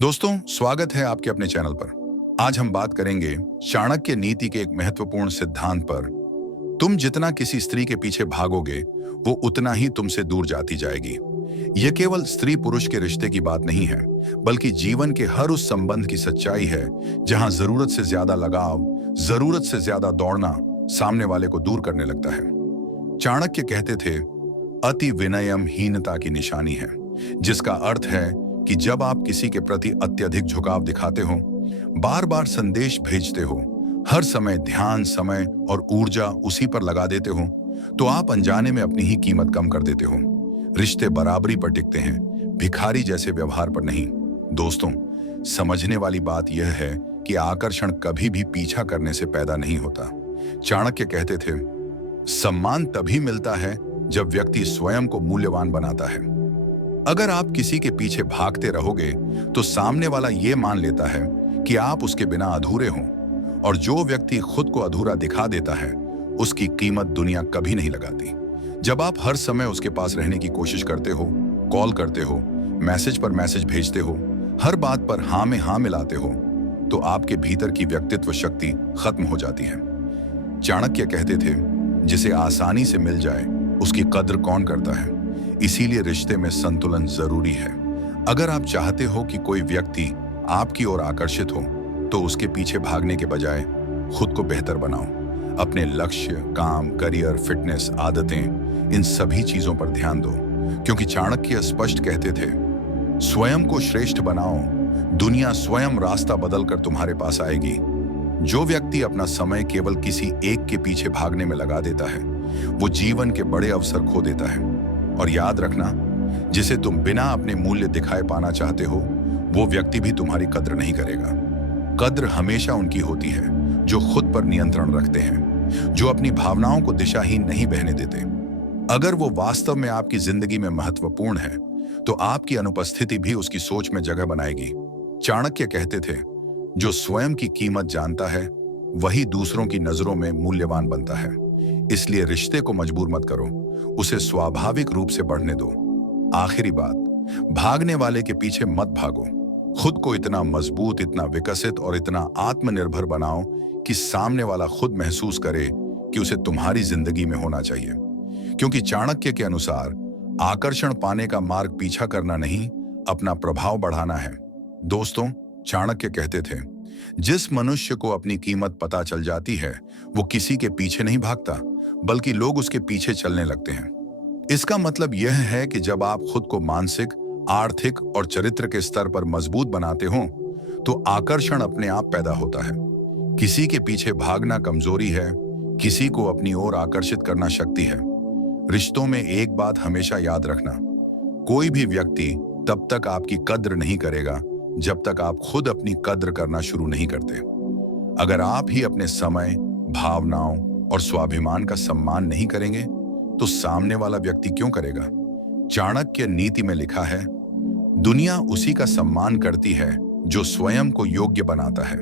दोस्तों, स्वागत है आपके अपने चैनल पर। आज हम बात करेंगे चाणक्य नीति के एक महत्वपूर्ण सिद्धांत पर। तुम जितना किसी स्त्री के पीछे भागोगे, वो उतना ही तुमसे दूर जाती जाएगी। यह केवल स्त्री पुरुष के रिश्ते की बात नहीं है, बल्कि जीवन के हर उस संबंध की सच्चाई है जहां जरूरत से ज्यादा लगाव, जरूरत से ज्यादा दौड़ना सामने वाले को दूर करने लगता है। चाणक्य कहते थे, अति विनयम हीनता की निशानी है, जिसका अर्थ है कि जब आप किसी के प्रति अत्यधिक झुकाव दिखाते हो, बार बार संदेश भेजते हो, हर समय ध्यान, समय और ऊर्जा उसी पर लगा देते हो, तो आप अनजाने में अपनी ही कीमत कम कर देते हो। रिश्ते बराबरी पर टिकते हैं, भिखारी जैसे व्यवहार पर नहीं। दोस्तों, समझने वाली बात यह है कि आकर्षण कभी भी पीछा करने से पैदा नहीं होता। चाणक्य कहते थे, सम्मान तभी मिलता है जब व्यक्ति स्वयं को मूल्यवान बनाता है। अगर आप किसी के पीछे भागते रहोगे तो सामने वाला ये मान लेता है कि आप उसके बिना अधूरे हो, और जो व्यक्ति खुद को अधूरा दिखा देता है, उसकी कीमत दुनिया कभी नहीं लगाती। जब आप हर समय उसके पास रहने की कोशिश करते हो, कॉल करते हो, मैसेज पर मैसेज भेजते हो, हर बात पर हाँ में हाँ मिलाते हो, तो आपके भीतर की व्यक्तित्व शक्ति खत्म हो जाती है। चाणक्य कहते थे, जिसे आसानी से मिल जाए उसकी कद्र कौन करता है। इसीलिए रिश्ते में संतुलन जरूरी है। अगर आप चाहते हो कि कोई व्यक्ति आपकी ओर आकर्षित हो, तो उसके पीछे भागने के बजाय खुद को बेहतर बनाओ। अपने लक्ष्य, काम, करियर, फिटनेस, आदतें, इन सभी चीजों पर ध्यान दो, क्योंकि चाणक्य स्पष्ट कहते थे, स्वयं को श्रेष्ठ बनाओ, दुनिया स्वयं रास्ता बदलकर तुम्हारे पास आएगी। जो व्यक्ति अपना समय केवल किसी एक के पीछे भागने में लगा देता है, वो जीवन के बड़े अवसर खो देता है। और याद रखना, जिसे तुम बिना अपने मूल्य दिखाए पाना चाहते हो, वो व्यक्ति भी तुम्हारी कद्र नहीं करेगा। कद्र हमेशा उनकी होती है जो खुद पर नियंत्रण रखते हैं, जो अपनी भावनाओं को दिशाहीन नहीं बहने देते। अगर वो वास्तव में आपकी जिंदगी में महत्वपूर्ण है, तो आपकी अनुपस्थिति भी उसकी सोच में जगह बनाएगी। चाणक्य कहते थे, जो स्वयं की कीमत जानता है, वही दूसरों की नजरों में मूल्यवान बनता है। इसलिए रिश्ते को मजबूर मत करो, उसे स्वाभाविक रूप से बढ़ने दो। आखिरी बात, भागने वाले के पीछे मत भागो। खुद को इतना मजबूत, इतना विकसित और इतना आत्मनिर्भर बनाओ कि सामने वाला खुद महसूस करे कि उसे तुम्हारी जिंदगी में होना चाहिए। क्योंकि चाणक्य के अनुसार आकर्षण पाने का मार्ग पीछा करना नहीं, अपना प्रभाव बढ़ाना है। दोस्तों, चाणक्य कहते थे, जिस मनुष्य को अपनी कीमत पता चल जाती है, वो किसी के पीछे नहीं भागता, बल्कि लोग उसके पीछे चलने लगते हैं। इसका मतलब यह है कि जब आप खुद को मानसिक, आर्थिक और चरित्र के स्तर पर मजबूत बनाते हो, तो आकर्षण अपने आप पैदा होता है। किसी के पीछे भागना कमजोरी है, किसी को अपनी ओर आकर्षित करना शक्ति है। रिश्तों में एक बात हमेशा याद रखना, कोई भी व्यक्ति तब तक आपकी कद्र नहीं करेगा जब तक आप खुद अपनी कद्र करना शुरू नहीं करते। अगर आप ही अपने समय, भावनाओं और स्वाभिमान का सम्मान नहीं करेंगे, तो सामने वाला व्यक्ति क्यों करेगा। चाणक्य नीति में लिखा है, दुनिया उसी का सम्मान करती है जो स्वयं को योग्य बनाता है।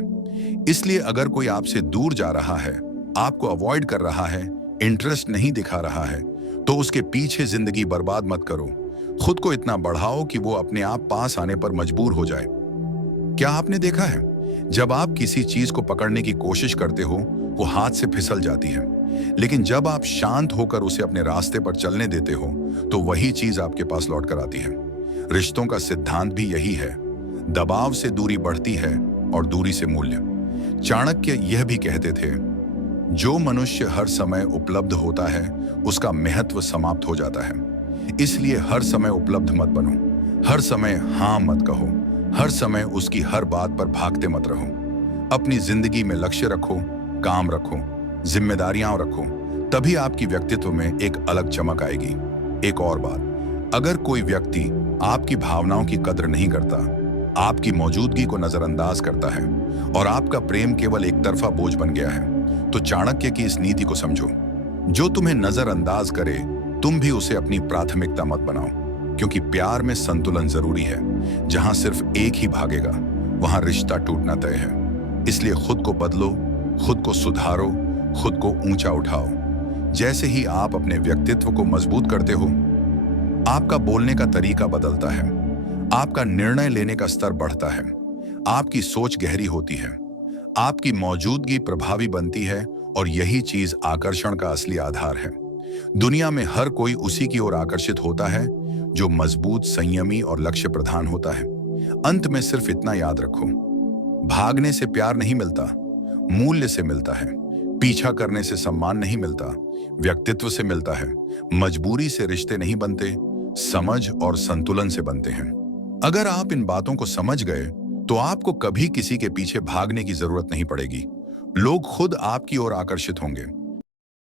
इसलिए अगर कोई आपसे दूर जा रहा है, आपको अवॉइड कर रहा है, इंटरेस्ट नहीं दिखा रहा है, तो उसके पीछे जिंदगी बर्बाद मत करो। खुद को इतना बढ़ाओ कि वो अपने आप पास आने पर मजबूर हो जाए। क्या आपने देखा है, जब आप किसी चीज को पकड़ने की कोशिश करते हो, वो हाथ से फिसल जाती है, लेकिन जब आप शांत होकर उसे अपने रास्ते पर चलने देते हो, तो वही चीज आपके पास लौट कर आती है। रिश्तों का सिद्धांत भी यही है, दबाव से दूरी बढ़ती है और दूरी से मूल्य। चाणक्य यह भी कहते थे, जो मनुष्य हर समय उपलब्ध होता है, उसका महत्व समाप्त हो जाता है। इसलिए हर समय उपलब्ध मत बनो, हर समय हाँ मत कहो, हर समय उसकी हर बात पर भागते मत रहो। अपनी जिंदगी में लक्ष्य रखो, काम रखो, जिम्मेदारियां रखो, तभी आपकी व्यक्तित्व में एक अलग चमक आएगी। एक और बात, अगर कोई व्यक्ति आपकी भावनाओं की कद्र नहीं करता, आपकी मौजूदगी को नजरअंदाज करता है और आपका प्रेम केवल एक तरफा बोझ बन गया है, तो चाणक्य की इस नीति को समझो, जो तुम्हें नजरअंदाज करे, तुम भी उसे अपनी प्राथमिकता मत बनाओ। क्योंकि प्यार में संतुलन जरूरी है। जहां सिर्फ एक ही भागेगा, वहां रिश्ता टूटना तय है। इसलिए खुद को बदलो, खुद को सुधारो, खुद को ऊंचा उठाओ। जैसे ही आप अपने व्यक्तित्व को मजबूत करते हो, आपका बोलने का तरीका बदलता है, आपका निर्णय लेने का स्तर बढ़ता है, आपकी सोच गहरी होती है, आपकी मौजूदगी प्रभावी बनती है और यही चीज आकर्षण का असली आधार है। दुनिया में हर कोई उसी की ओर आकर्षित होता है जो मजबूत, संयमी और लक्ष्य प्रधान होता है। अंत में सिर्फ इतना याद रखो, भागने से प्यार नहीं मिलता, मूल्य से मिलता है। पीछा करने से सम्मान नहीं मिलता, व्यक्तित्व से मिलता है। मजबूरी से रिश्ते नहीं बनते, समझ और संतुलन से बनते हैं। अगर आप इन बातों को समझ गए तो आपको कभी किसी के पीछे भागने की जरूरत नहीं पड़ेगी। लोग खुद आपकी ओर आकर्षित होंगे।